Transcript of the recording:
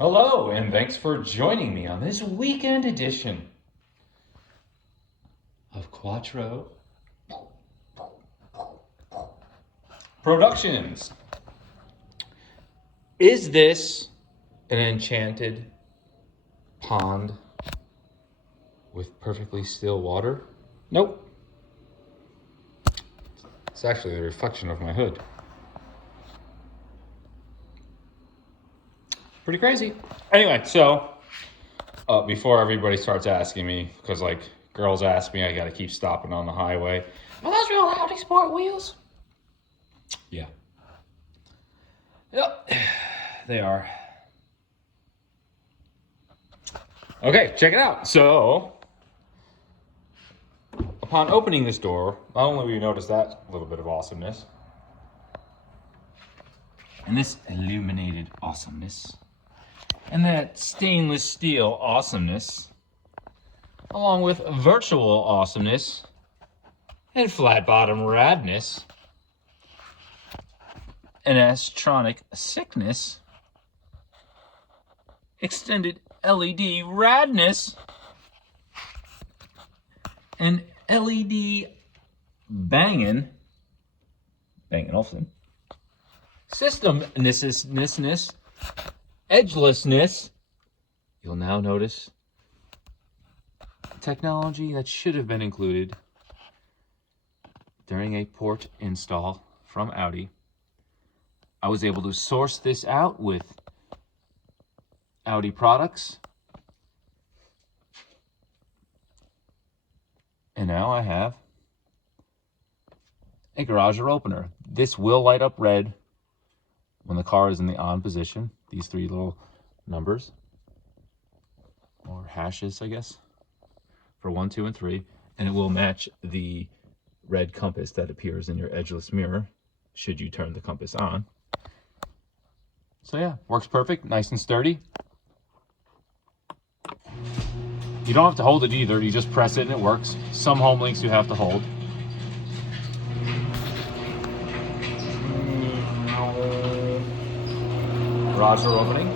Hello, and thanks for joining me on this weekend edition of Quattro Productions. Is this an enchanted pond with perfectly still water? Nope. It's actually the reflection of my hood. Pretty crazy. Anyway, so before everybody starts asking me, because like girls ask me, I gotta keep stopping on the highway. Are those real Audi Sport wheels? Yeah. Yep, they are. Okay, check it out. So, upon opening this door, not only will you notice that little bit of awesomeness, and this illuminated awesomeness, and that stainless steel awesomeness, along with virtual awesomeness and flat bottom radness and astronic sickness, extended LED radness, and LED banging Olsen, systemness, edgelessness. You'll now notice technology that should have been included during a port install from Audi. I was able to source this out with Audi products. And now I have a garage door opener. This will light up red when the car is in the on position. These three little numbers, or hashes, I guess, for 1, 2, and 3. And it will match the red compass that appears in your edgeless mirror should you turn the compass on. So yeah, works perfect, nice and sturdy. You don't have to hold it either, you just press it and it works. Some HomeLinks you have to hold. Garage door opening.